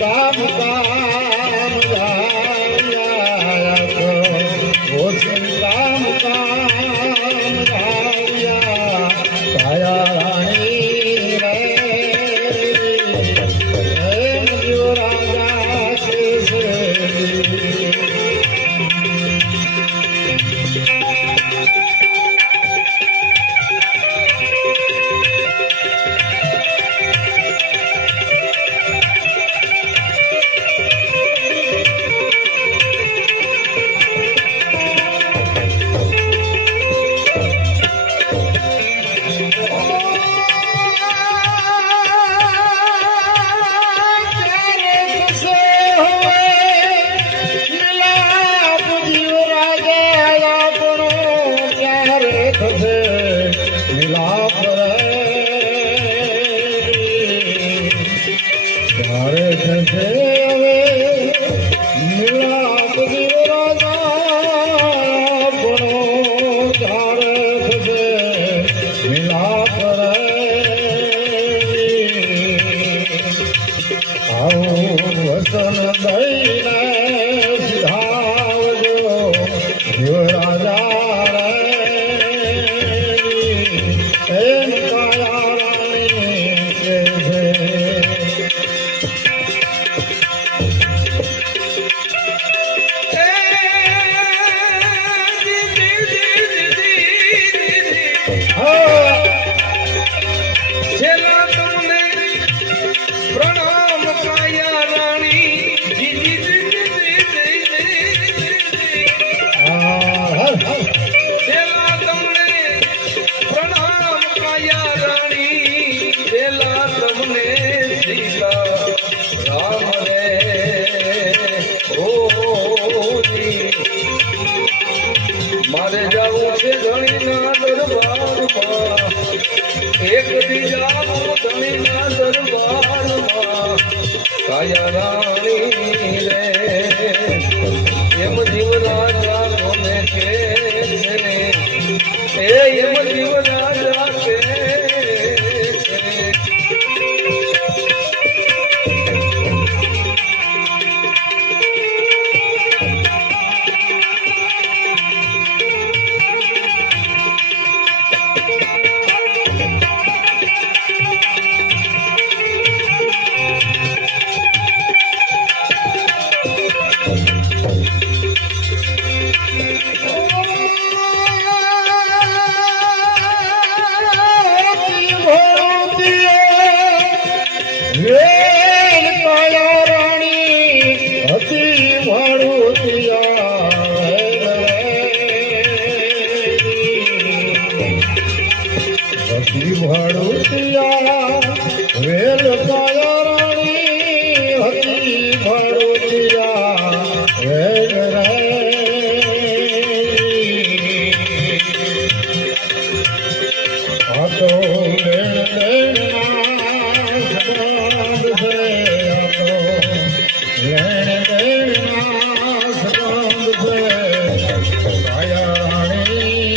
કામ કામ ધાર્યા ઓછું કામ કામ ધાર્યા કાયા રાણી રે એમ જો રાજા છે મારે જાવું છે ધણીના દરબારમાં એક દી જાવું ધણીના દરબારમાં કાયા રાણી રે એમ જીવ રાજા કોને કે છે એમ જીવ રાજા કે વેલ કાયા રાણી હતી ભડોતિયા વેલ રે આ તો વેલ વેલના સંબંધ છે આ તો વેલ વેલના સંબંધ છે કાયા રાણી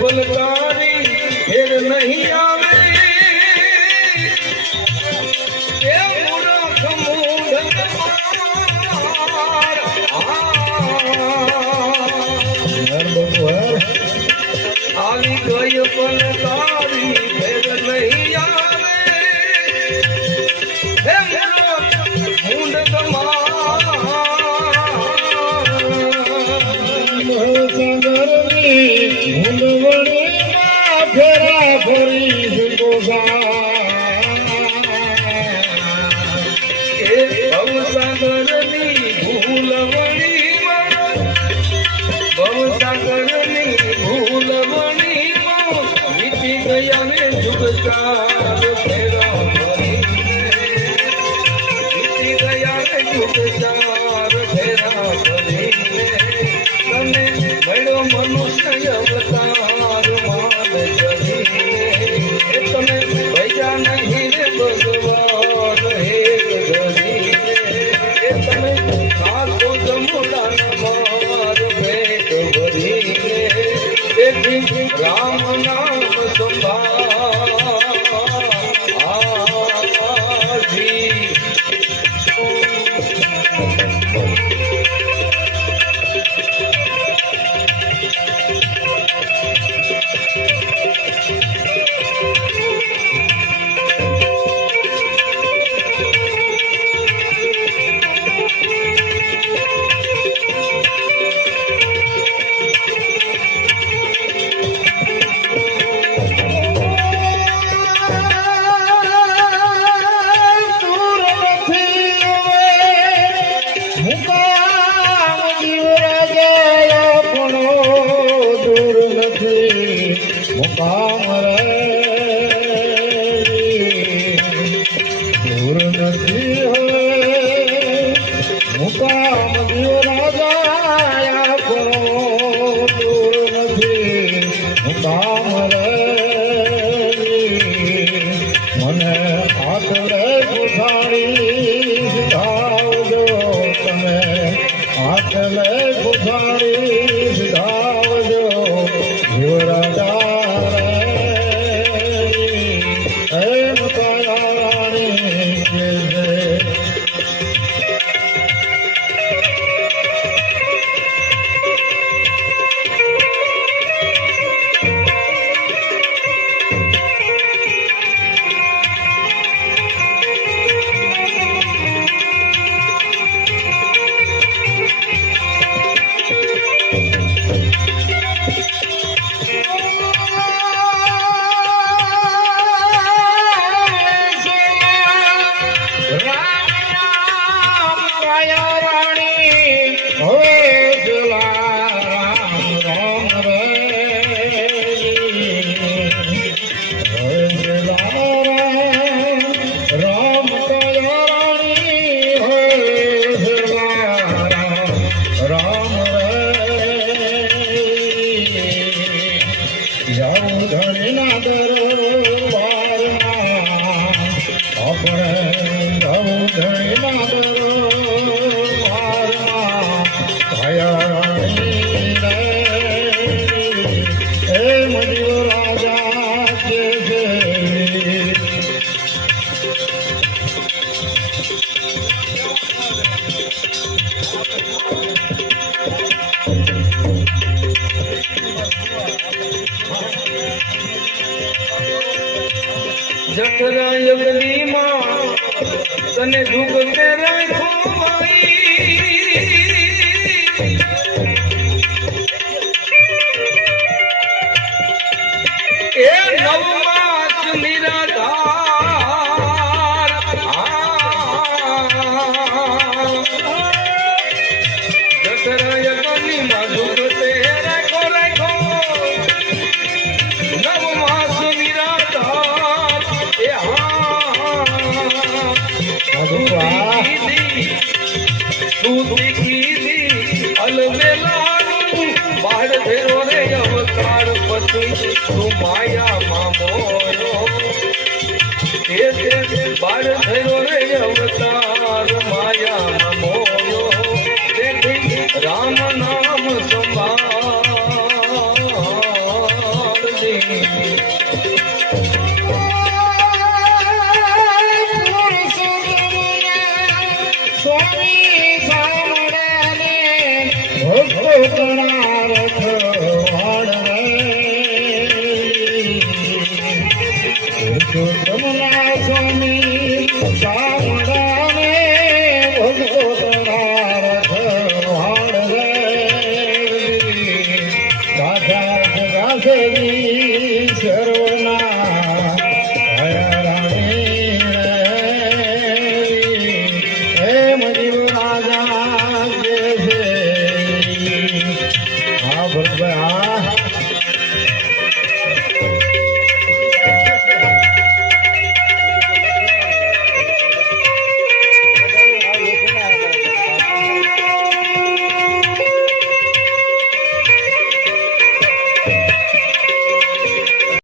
ફલકારી ફેર નહીં આવે એ મૂરખ મૂઢ આવી ગઈ ફલકારી ફેર નહીં આવે એ મૂઢ ફેરા ફરી ભવસાગરની ભૂલવણી વીતી ગયા ને જુગચાર ફેરા વીતી ગયા ને જુગચાર ફેરા ફરીને તને મળ્યો મનુષ્ય અવતાર માન કરીને તમે ભૈયા નહીં રે ભગવાન હે ગરીને તમે સાચો મુકામ રે દૂર નથી હવે મુકામ દિયો રાજા આપણો દૂર નથી મુકામ રે મને આટલે પુછાડી સીધાવજો તમે આટલે પુછાડી સીધાવજો રાજા જઠરાય ગલીમાં તને દુઃખ